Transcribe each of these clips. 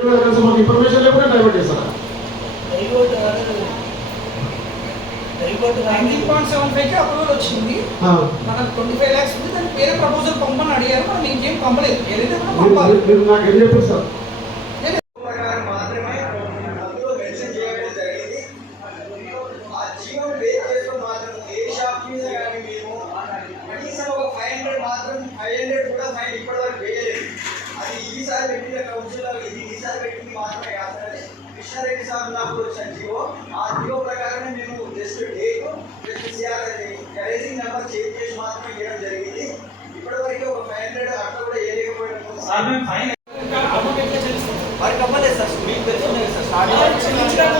Information లేకుండా divert చేస్తారా? 19.75 approval వచ్చింది. మనకు 25 lakhs ఉంది. దానికి వేరే ప్రపోజల్ పంపని అడిగారు. మనం ఇంకేం పంపలేదు. ఏదైతే మీరు నాకు ఏం చెప్పారు సార్? కృష్ణారెడ్డి సార్ ఉన్నప్పుడు వచ్చిన జియో, ఆ జియో ప్రకారమే మేము just date raising number change చేసి మాత్రమే చేయడం జరిగింది. ఇప్పటివరకు ఒక 500 అట్లా కూడా వేయలేకపోవడం మరి కమ్మలేదు సార్. మీకు తెలుసుకునే సార్ స్టార్ట్ ఇప్పటివరకు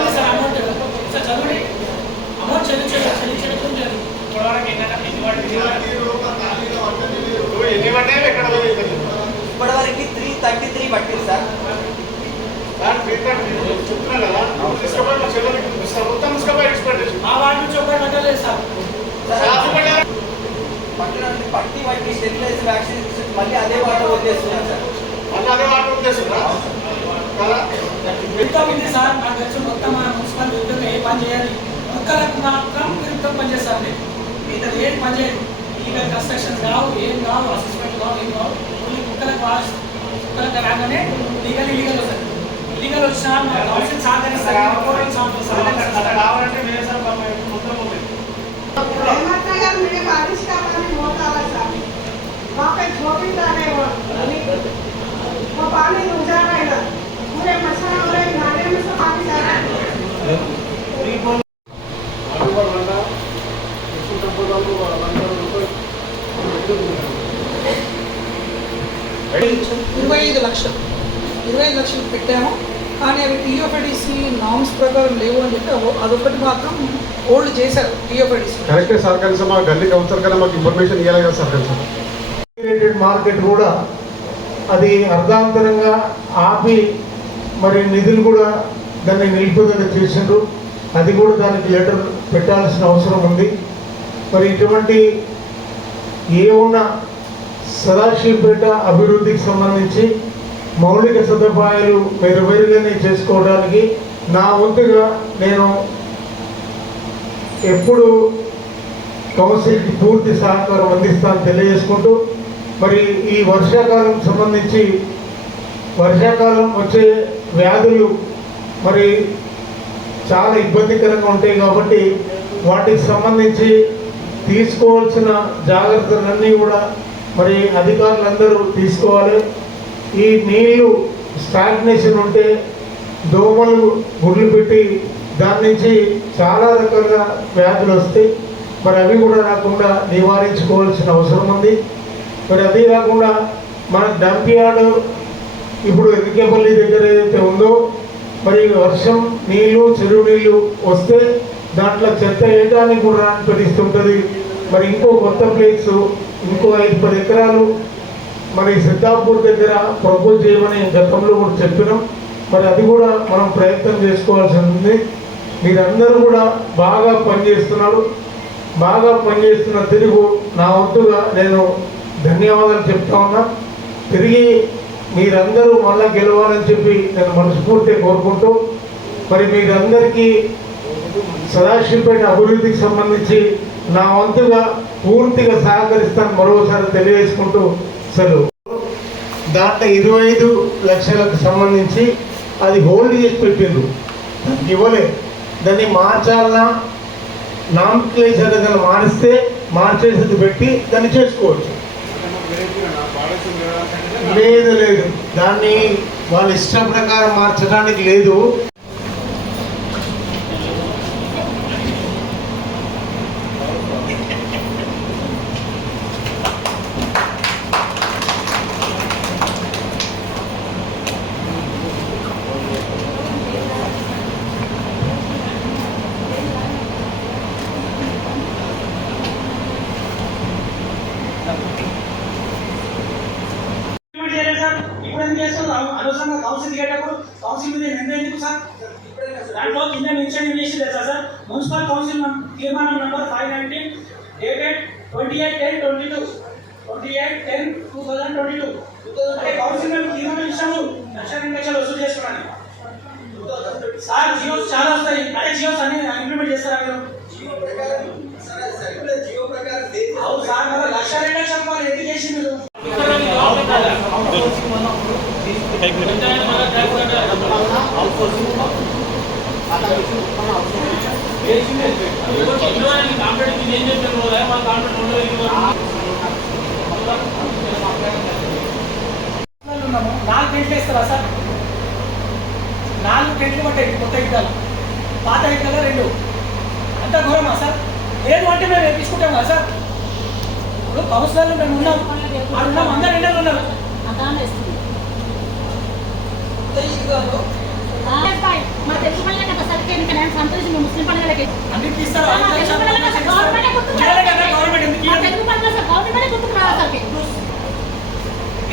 333 పట్టింది సార్. పట్టి వాటిని స్టెరిలైజ్ వ్యాక్సిన్ మళ్ళీ అదే వాటర్ వదిలేస్తున్నారు సార్. సార్ నాకు తెలిసి మొత్తం మన మున్సిపల్ విధంగా ఏ పని చేయాలి, ఒక్కరికి మాత్రం విరుద్ధం పనిచేస్తారు. మిగతా ఏం పని చేయాలి, లీగల్ కన్స్ట్రక్షన్స్ కావు, ఏం కావు, అసెస్మెంట్ కావు, ఏం కావు. ఓన్లీ కుక్కలకు రాగానే లీగల్ వస్తారు. లీగల్ వచ్చినా కౌన్సిల్ సహకరిస్తారు. కావాలంటే మేము సార్ మొత్తం $25 లక్షలు పెట్టాము. కానీ అవి టీఓపీడీసీ నామ్స్ ప్రకారం లేవు అని చెప్పి అదొకటి మాత్రం ఓల్డ్ చేశారు టీఓపీడీసీ. కరెక్టే సార్. కలిసి మా గల్లీ కౌన్సిలర్ కన్నా మాకు ఇన్ఫర్మేషన్ ఇవ్వాలి కదా సార్. కలిసి మార్కెట్ కూడా అది అర్ధాంతరంగా ఆపి మరి నిధులు కూడా దాన్ని నిలుపుదల చేసిండ్రు. అది కూడా దానికి లెటర్ పెట్టాల్సిన అవసరం ఉంది. మరి ఇటువంటి ఏ ఉన్న సదాశివపేట అభివృద్ధికి సంబంధించి మౌలిక సదుపాయాలు మెరుగైనగానే చేసుకోవడానికి నా వంతుగా నేను ఎప్పుడు కౌన్సిల్కి పూర్తి సహకారం అందిస్తాను తెలియజేసుకుంటూ, మరి ఈ వర్షాకాలం సంబంధించి వర్షాకాలం వచ్చే వ్యాధులు మరి చాలా ఇబ్బందికరంగా ఉంటాయి కాబట్టి వాటికి సంబంధించి తీసుకోవాల్సిన జాగ్రత్తలన్నీ కూడా మరి అధికారులందరూ తీసుకోవాలి. ఈ నీళ్లు స్టాగ్నేషన్ ఉంటే దోమలు గుడ్లు పెట్టి దాని నుంచి చాలా రకాలుగా వ్యాధులు వస్తాయి. మరి అవి కూడా రాకుండా నివారించుకోవాల్సిన అవసరం ఉంది. మరి అదే కాకుండా మన డంప్ యార్డ్ ఇప్పుడు ఎన్నికేపల్లి దగ్గర ఏదైతే ఉందో మరి వర్షం నీళ్లు చెరువు నీళ్లు వస్తే దాంట్లో చెత్త వేయడానికి కూడా రాని పరిస్థితి ఉంటుంది. మరి ఇంకో కొత్త ప్లేస్ ఇంకో 5-10 ఎకరాలు మరి సిద్ధాపూర్ దగ్గర ప్రపోజ్ చేయమని గతంలో కూడా చెప్పినాం. మరి అది కూడా మనం ప్రయత్నం చేసుకోవాల్సి ఉంది. మీరందరూ కూడా బాగా పనిచేస్తున్నారు. బాగా పనిచేస్తున్న తిరుగు నా వంతుగా నేను ధన్యవాదాలు చెప్తా ఉన్నా. తిరిగి మీరందరూ మళ్ళా గెలవాలని చెప్పి నేను మనస్ఫూర్తిగా కోరుకుంటూ, మరి మీరందరికీ సదాశివపేట అభివృద్ధికి సంబంధించి నా వంతుగా పూర్తిగా సహకరిస్తాను మరోసారి తెలియజేసుకుంటూ సెలవు. దాంట్లో 25 లక్షలకు సంబంధించి అది హోల్డ్ చేసి పెట్టిండ్రు, ఇవ్వలే. దాన్ని మార్చాలన్నా నామిక్లేచర్ ఏదైనా మారిస్తే మార్చేసేది పెట్టి దాన్ని చేసుకోవచ్చు. లేదు దాన్ని వాళ్ళ ఇష్టం ప్రకారం మార్చడానికి లేదు. అనవసరంగా కౌన్సిల్ దిగేటప్పుడు కౌన్సిల్ మీద ఎందుకు సార్ దాంట్లో కింద మెన్షన్ చేసి లేదా సార్ మున్సిపల్ కౌన్సిల్ తీర్మానం నంబర్ 519 డేటెడ్ 28/10/22 28/10/2022 కౌన్సిల్ మేము తీర్మానం ఇచ్చాము. లక్షలు వసూలు చేసుకోవడానికి సార్ జియోస్ చాలా వస్తాయి. అదే జియోస్ అన్ని ఇంప్లిమెంట్ చేస్తారా మీరు? జియో ప్రకారం సార్ అది సర్క్యులర్ జియో ప్రకారం లేదు. అవును సార్, మరి 1,02,00,000 రూపాయలు ఎందుకు చేసి మీరు? ఉన్నాము 4 గంటలు ఇస్తారా సార్? 4 గంటలు పట్టాయి కొత్త యుద్ధాలు, పాత యుద్ధాలు 2. అంత ఘోరమా సార్? లేదు అంటే మేము వేపించుకుంటాం కదా సార్. ఇప్పుడు కౌన్సిలర్లు మేము ఉన్నాం, ఉన్నాం అందరు ఎండలు ఉన్నారు. మా తెలుగు పండుగ కదా సార్, నేను సంతోషం ముస్లిం పండుగలకి అన్నింటికి ఇస్తారా? గవర్నమెంట్ గవర్నమెంట్ ఎందుకు తెలుగు పండుగ సార్, గవర్నమెంట్ గుర్తుకు రావాలి సార్.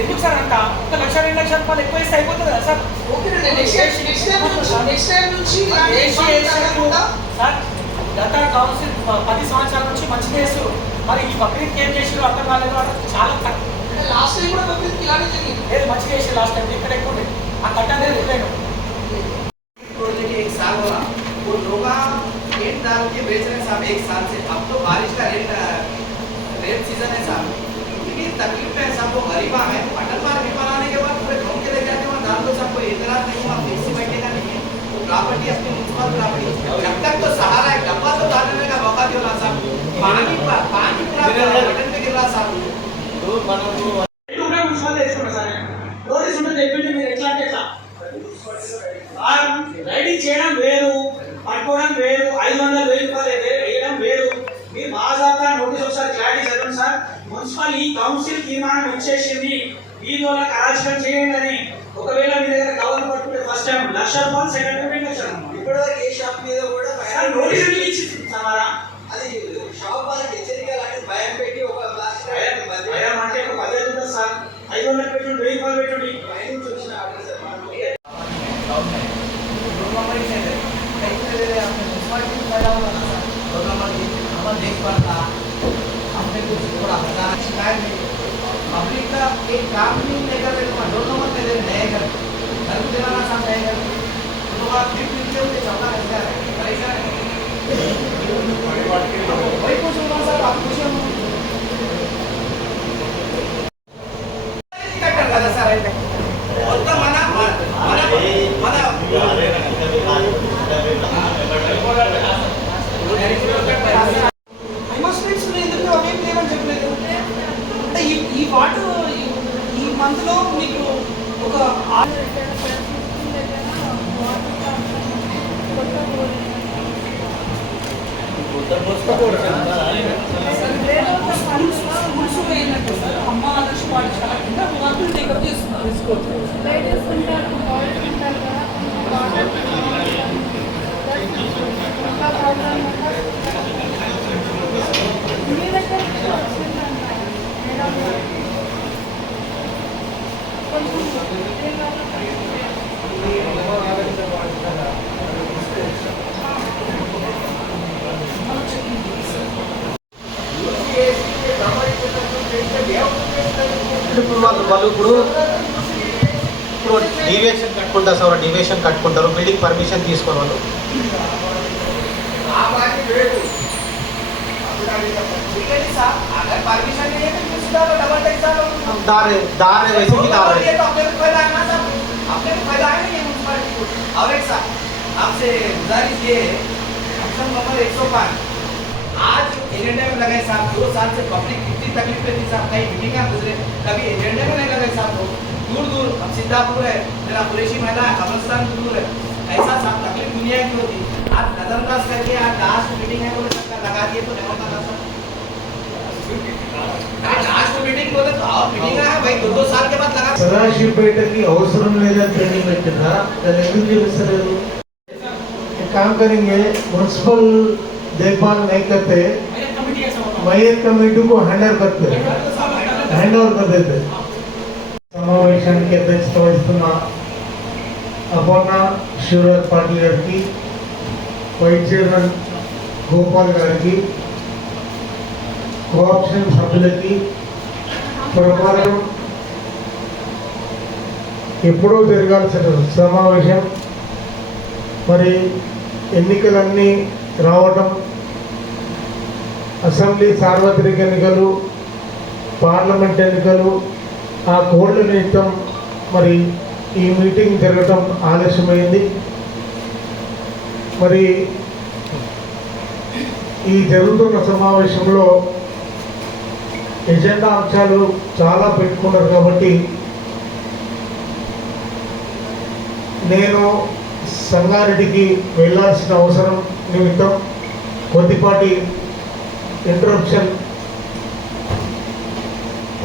ఎందుకు సార్ అంట? 1,02,00,000 రూపాయలు ఎక్కువ ఇస్తే అయిపోతుంది కదా సార్? సార్ గత కౌన్సిల్ 10 సంవత్సరాల నుంచి మంచి చేసు, మరి ఈ బక్రీద్కి ఏం చేసారు అర్థం కాలేదు. చాలా లాస్ట్ టైం కూడా బక్రీద్కి ఇలానే జరిగింది. లేదు మంచి చేసి లాస్ట్ టైం ఇక్కడ ఎక్కువ ఉంది. ఆ కట్ట అనేది లేదు. प्रोजेक्ट 1 साल हो रहा, वो लोग रेट डाल के बेच रहे हैं साहब 1 साल से। अब तो बारिश का रेट सीजन है साहब, लेकिन तकलीफ है साहब, वो गरीबा है। अटल पार्क भी बनाने के बाद पूरे गाँव के ले जाते हैं, वहाँ डाल दो साहब, कोई एतराज नहीं है, वहाँ पीसी बैठेगा नहीं है। वो प्रॉपर्टी अपनी म्यूनसिपल प्रॉपर्टी, जब तक तो सहारा है, डब्बा तो डालने का मौका दियो ना साहब। पानी पूरा बटन पे गिर रहा साहब। మున్సిపల్ తెచ్చుకున్నా సార్, నోటీస్ ఉంటుంది చెప్పింది మీరు ఎట్లా అంటే ఎట్లా? రైడింగ్ చేయడం వేరు, పట్టుకోవడం వేరు, 500,000 రూపాయలు వేయడం వేరు. మీరు బాగా నోటీస్ ఒకసారి క్లారిటీ చదవండి సార్. మున్సిపల్ ఈ కౌన్సిల్ తీర్మానం ఇచ్చేసింది వీధులకు అరాచకం చేయండి అని. ఒకవేళ మీ దగ్గర కవర్ పట్టుకుంటే ఫస్ట్ టైం 1,00,000 రూపాయలు, సెకండ్ టైం 2,00,000. ఇప్పటివరకు ఏ షాప్ మీద కూడా నోటీస్ ఎందుకు ఇచ్చింది సమారా? అది షాప్ వాళ్ళకి హెచ్చరిక లాంటి భయం పెట్టి ఒక భయం అంటే ఒక పద్ధతి ఉంటుంది సార్. 500 పెట్టుండి 1,000 రూపాయలు పెట్టుండి నుంచి వచ్చిన ఆర్డర్ సార్ మనకు पब्लिक का एक काम नहीं लेकर दो नंबर दे रहे नए घर घर को दिलाना साहब नए घर तो आप फिर पीछे उनके चलना रहता है परेशान वही कुछ होगा साहब। आप कुछ सर మొత్తం మన ఐమాస్ట్రీట్స్ ఎందుకు అవేం లేవని చెప్పలేదు అంటే ఈ పాటు ఈ మంత్ లో మీకు ఒక స్కూల్స్ ఏంటంటే సార్ అమ్మ ఆదర్శ పాఠశాల కింద వర్కులు టేకప్ చేస్తున్నారు. వాళ్ళు ఇప్పుడు డీవియేషన్ కట్టుకుంటారు సార్, డీవియేషన్ కట్టుకుంటారు, బిల్డింగ్ పర్మిషన్ తీసుకుని వాళ్ళు अगर परमिशन नहीं है तो सुधारो डबल टैक्स दार है वैसे की दार है। तो अपने को फायदा है ना सर, अपने को फायदा है नहीं म्यूनसिपालिटी को। और एक साहब आपसे गुजारिश ये है, ऑप्शन नंबर 105 आज एजेंडे में लगाए साहब। 2 साल से पब्लिक कितनी तकलीफ में थी साहब, कहीं मीटिंग गुजरे, कभी एजेंडे में नहीं लगाए साहब। दूर दूर अब सिद्धापुर है, मेरा कुरैशी महिला है, कब्रिस्तान दूर है, ऐसा साहब तकलीफ दुनिया की होती। आज नजरअंदाज करके आज लास्ट मीटिंग है बोले सरकार लगा दिए तो नहीं होता था सर। लास्ट मीटिंग बोले तो और मीटिंग है भाई 2 साल के बाद लगा। సదాశివపేటకి అవసరం లేదని ట్రైనింగ్ పెట్టిందా? దాన్ని ఎందుకు చూపిస్తలేదు? काम करेंगे, म्यूनसिपल देखभाल नहीं करते, मैयर कमेटी को हैंड ओवर कर देते। సమావేశానికి అధ్యక్షత వహిస్తున్న అపర్ణ శివరాజ్ పాటిల్ గారికి, వైస్ చైర్మన్ గోపాల్ గారికి, కోఆప్షన్ సభ్యులకి, పురపాలక ఎప్పుడూ జరగాల్సిన సమావేశం. మరి ఎన్నికలన్నీ రావడం, అసెంబ్లీ సార్వత్రిక ఎన్నికలు, పార్లమెంట్ ఎన్నికలు, ఆ కోడ్ల నిమిత్తం మరి ఈ మీటింగ్ జరగటం ఆలస్యమైంది. మరి ఈ జరుగుతున్న సమావేశంలో ఎజెండా అంశాలు చాలా పెట్టుకున్నారు కాబట్టి నేను సంగారెడ్డికి వెళ్ళాల్సిన అవసరం నిమిత్తం కొద్దిపాటి ఇంటరప్షన్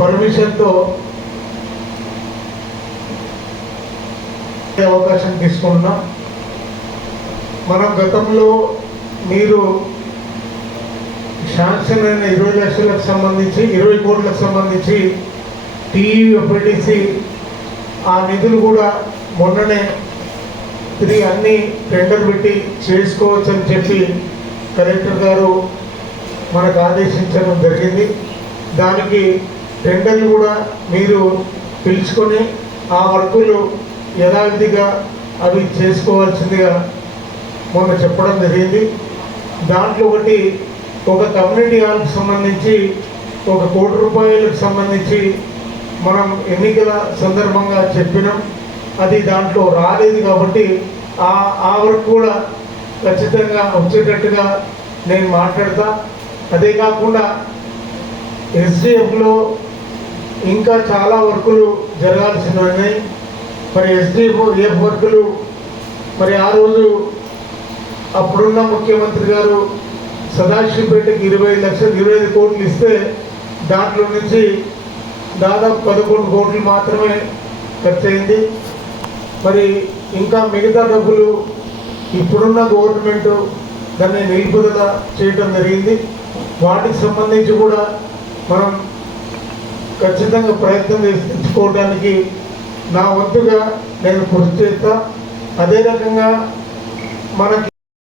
పర్మిషన్తో అవకాశం తీసుకున్నాం. మనం గతంలో మీరు శాంక్షన్ అయిన 20 లక్షలకు సంబంధించి 20 కోట్లకు సంబంధించి టీయూఎఫ్డిసి ఆ నిధులు కూడా మొన్ననే అన్ని టెండర్ పెట్టి చేసుకోవచ్చని చెప్పి కలెక్టర్ గారు మనకు ఆదేశించడం జరిగింది. దానికి టెండర్లు కూడా మీరు పిలుచుకొని ఆ వర్కులు యథావిధిగా అవి చేసుకోవాల్సిందిగా మొన్న చెప్పడం జరిగింది. దాంట్లో ఒక కమ్యూనిటీ హాల్కి సంబంధించి 1 కోటి రూపాయలకు సంబంధించి మనం ఎన్నికల సందర్భంగా చెప్పినాం. అది దాంట్లో రాలేదు కాబట్టి ఆ వర్క్ కూడా ఖచ్చితంగా వచ్చేటట్టుగా నేను మాట్లాడతా. అదే కాకుండా ఎస్డిఎఫ్లో ఇంకా చాలా వర్కులు జరగాల్సినవి ఉన్నాయి. మరి ఎస్డిఎఫ్ వర్కులు మరి ఆ రోజు అప్పుడున్న ముఖ్యమంత్రి గారు సదాశివపేటకి 25 కోట్లు ఇస్తే దాంట్లో నుంచి దాదాపు 11 కోట్లు మాత్రమే ఖర్చు అయింది. మరి ఇంకా మిగతా డబ్బులు ఇప్పుడున్న గవర్నమెంట్ దాన్ని నిలుపుదల చేయడం జరిగింది. వాటికి సంబంధించి కూడా మనం ఖచ్చితంగా ప్రయత్నం తెచ్చుకోవడానికి నా వంతుగా నేను కృషి చేస్తా. అదే రకంగా మనకి